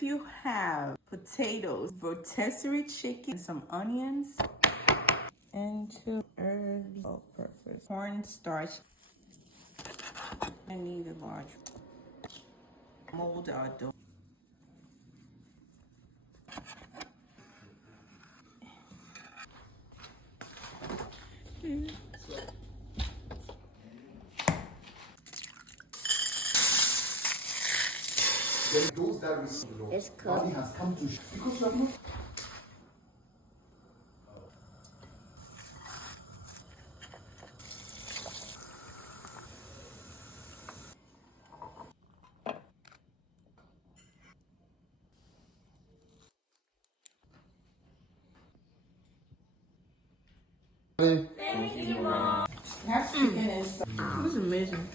if you have potatoes, rotisserie chicken, some onions, into early all-purpose cornstarch. I need a large mold our dough. Those that we It's cooked. body has come to because you have not. Thank you, Mom. That's chicken and stuff. It was amazing.